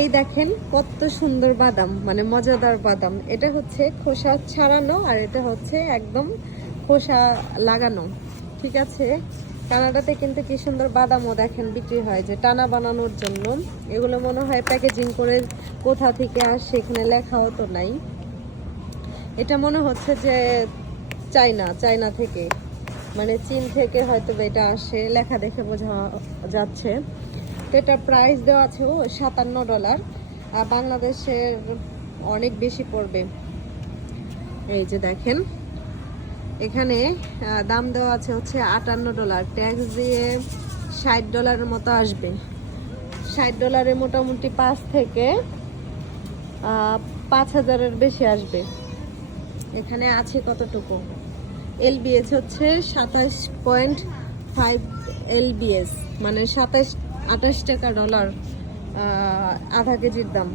এই দেখেন কত সুন্দর বাদাম, মানে মজাদার বাদাম। এটা হচ্ছে খোসা ছাড়ানো আর এটা হচ্ছে একদম খোসা লাগানো, ঠিক আছে। কানাডাতে কিন্তু কি সুন্দর বাদামও দেখেন বিক্রি হয়, যে টানা বানানোর জন্য। এগুলো মনে হয় প্যাকেজিং করে কোথা থেকে আসে এখানে লেখাও তো নাই। এটা মনে হচ্ছে যে চায়না থেকে, মানে চীন থেকে হয়তো এটা আসে, লেখা দেখে বোঝা যাচ্ছে। তো এটা প্রাইস দেওয়া আছে $57, আর বাংলাদেশের অনেক বেশি পড়বে। এই যে দেখেন এখানে দাম দেওয়া আছে হচ্ছে $58, ট্যাক্স দিয়ে $60 মতো আসবে। $60 মোটামুটি 5 থেকে 5,000-এর বেশি আসবে। এখানে আছে কতটুকু এলবিএস হচ্ছে 27.5 এলবিএস, মানে 28 টাকা ডলার আধা কেজির দাম।